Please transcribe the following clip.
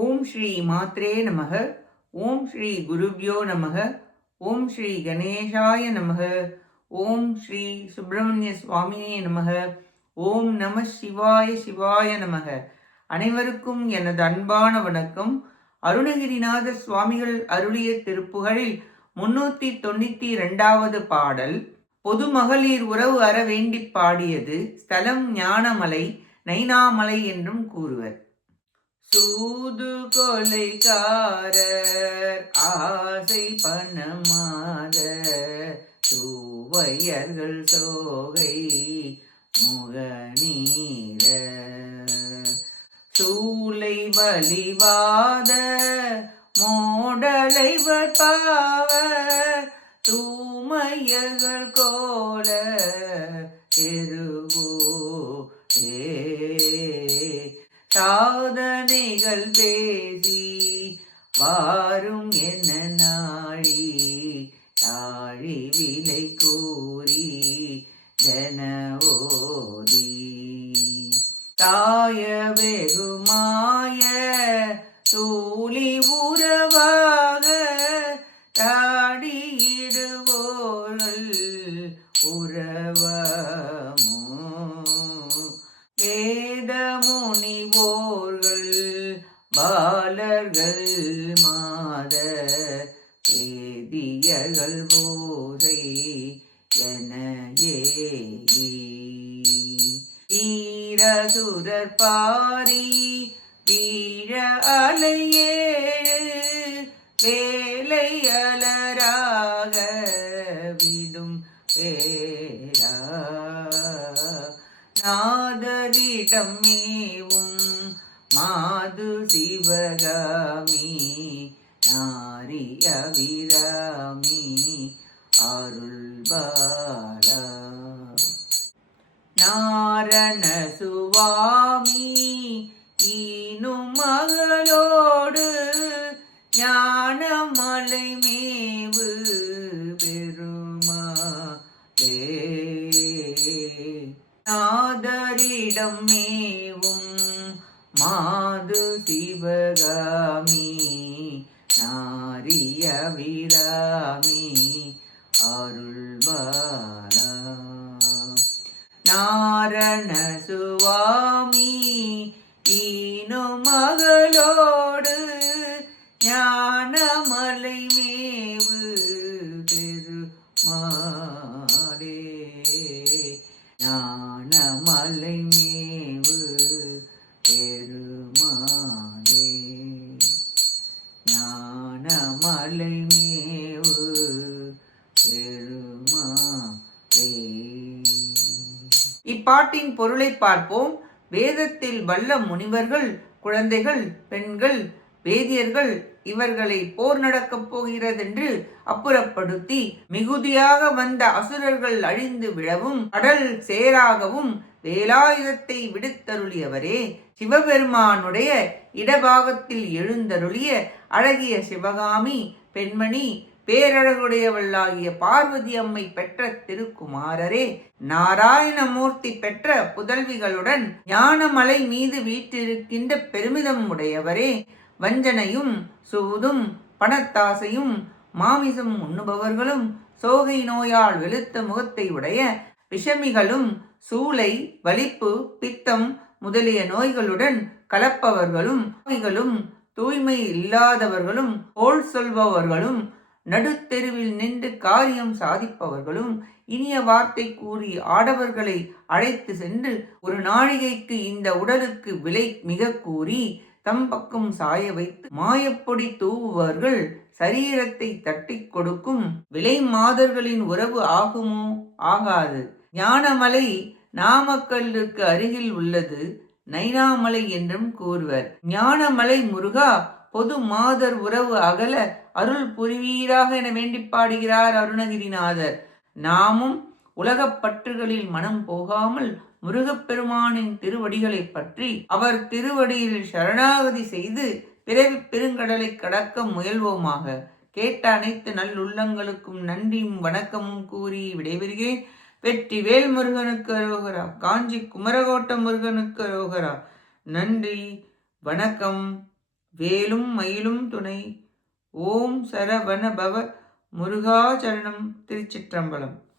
ஓம் ஸ்ரீ மாத்ரே நமக. ஓம் ஸ்ரீ குருப்யோ நமக. ஓம் ஸ்ரீ கணேசாய நமக. ஓம் ஸ்ரீ சுப்பிரமணிய சுவாமியே நமக. ஓம் நம சிவாய சிவாய நமக. அனைவருக்கும் எனது அன்பான வணக்கம். அருணகிரிநாதர் சுவாமிகள் அருளிய திருப்புகழில் 392வது பாடல். பொது மகளிர் உறவு அற வேண்டி பாடியது. ஸ்தலம் ஞானமலை, நைனாமலை என்றும் கூறுவர். சூது கொலைக்காரர் ஆசை பணமாத தூவையர்கள் சோகை முகநீர சூளை வலிவாத மோடலைவர் பாவ தூமையர்கள் கோல தெருவோ சாதனைகள் பேசி வாரும் என்ன நாழி தாழி விலை கூறி ஜனவோதி தாய வெகுமாய தூளி உறவாக தாடியிடுவோர்கள் உறவமோ வேத முனிவோர்கள் பாலர்கள் மாத வேதியர்கள் போதை என ஈரசுரர் பாரி வீழ அலையேழு வேலை அலராக விடும் பேரா நாதரிடம் மேவும் மாது சிவகாமி நாரி அபிராமி அருள்பாலா நாரண சுவாமி ஈனும் மகளோடு ஞானமலை மேவு பெருமாளே நாதரிடம் மேவும் மாது சிவகாமி நாரி அபிராமி அருள்பாலா நாரண சுவாமி ஈனோ மகளோடு ஞானமலை மேவு பெருமாளே ஞானமலை மேவு பெருமாளே ஞானமலை மேவு பெருமாளே. இப்பாட்டின் பொருளை பார்ப்போம். வேதத்தில் வல்ல முனிவர்கள், குழந்தைகள், பெண்கள், வேதியர்கள் இவர்களை போர் நடக்கப் போகிறதென்று அப்புறப்படுத்தி மிகுதியாக வந்த அசுரர்கள் அழிந்து விழவும் கடல் சேராகவும் வேலாயுதத்தை விடுத்தருளியவரே. சிவபெருமானுடைய இடபாகத்தில் எழுந்தருளிய அழகிய சிவகாமி பெண்மணி பேரழகுடையவளாகிய பார்வதி அம்மை பெற்ற திருக்குமாரரே. நாராயணமூர்த்தி பெற்ற புதல்விகளுடன் ஞானமலை மீது வீற்றிருக்கின்ற பெருமிதம் உடையவரே. வஞ்சனையும் சூதும் பணத்தாசையும் மாமிசம் உண்ணுபவர்களும் சோகை நோயால் வெளுத்த முகத்தை உடைய விஷமிகளும் சூளை வலிப்பு பித்தம் முதலிய நோய்களுடன் கலப்பவர்களும் தூய்மை இல்லாதவர்களும் போல் சொல்பவர்களும் நடுத்தெருவில் நின்று காரியம் சாதிப்பவர்களும் இனிய வார்த்தை கூறி ஆடவர்களை அழைத்து சென்று ஒரு நாழிகைக்கு இந்த உடலுக்கு விலை மிக கூறி தம் பக்கம் சாய வைத்து மாயப்பொடி தூவுவர்கள் சரீரத்தை தட்டி கொடுக்கும் விலை மாதர்களின் உறவு ஆகுமோ? ஆகாது. ஞானமலை நாமக்கல்லுக்கு அருகில் உள்ளது. நைனாமலை என்றும் கூறுவர். ஞானமலை முருகா, பொது மாதர் உறவு அகல அருள் புரிவீராக என வேண்டி பாடுகிறார் அருணகிரிநாதர். நாமும் உலகப் பற்றுகளில் மனம் போகாமல் முருகப்பெருமானின் திருவடிகளை பற்றி அவர் திருவடியில் சரணாகதி செய்து பிறவி பெருங்கடலை கடக்க முயல்வோமாக. கேட்ட அனைத்து நல்லுள்ளங்களுக்கும் நன்றியும் வணக்கமும் கூறி விடைபெறுகிறேன். வெற்றி வேல் முருகனுக்கு அரோகரா. காஞ்சி குமரகோட்டம் முருகனுக்கு அரோகரா. நன்றி, வணக்கம், வேலும் மயிலும் துணை. ஓம் சரவண பவ முருகா சரணம். திருச்சிற்றம்பலம்.